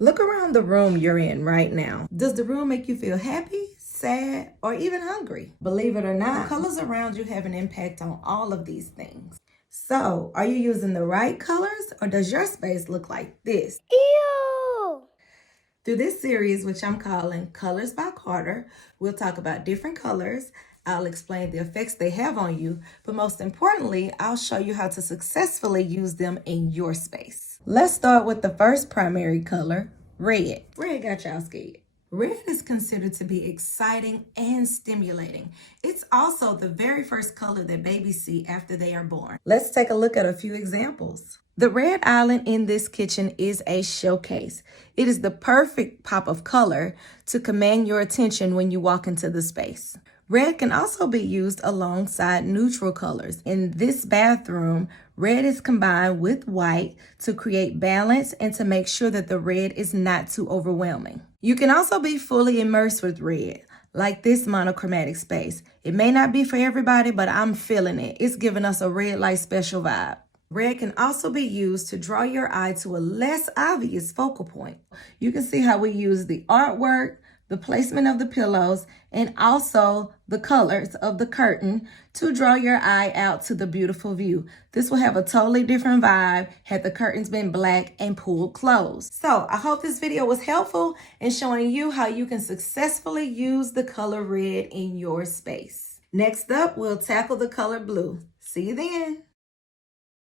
Look around the room you're in right now. Does the room make you feel happy, sad, or even hungry? Believe it or not, the colors around you have an impact on all of these things. So, are you using the right colors, or does your space look like this? Ew! Through this series, which I'm calling Colors by Carter, we'll talk about different colors. I'll explain the effects they have on you, but most importantly, I'll show you how to successfully use them in your space. Let's start with the first primary color, red. Red got y'all scared. Red is considered to be exciting and stimulating. It's also the very first color that babies see after they are born. Let's take a look at a few examples. The red island in this kitchen is a showcase. It is the perfect pop of color to command your attention when you walk into the space. Red can also be used alongside neutral colors. In this bathroom, red is combined with white to create balance and to make sure that the red is not too overwhelming. You can also be fully immersed with red, like this monochromatic space. It may not be for everybody, but I'm feeling it. It's giving us a red light special vibe. Red can also be used to draw your eye to a less obvious focal point. You can see how we use the artwork, the placement of the pillows, and also the colors of the curtain to draw your eye out to the beautiful view. This will have a totally different vibe had the curtains been black and pulled closed. So I hope this video was helpful in showing you how you can successfully use the color red in your space. Next up, we'll tackle the color blue. See you then.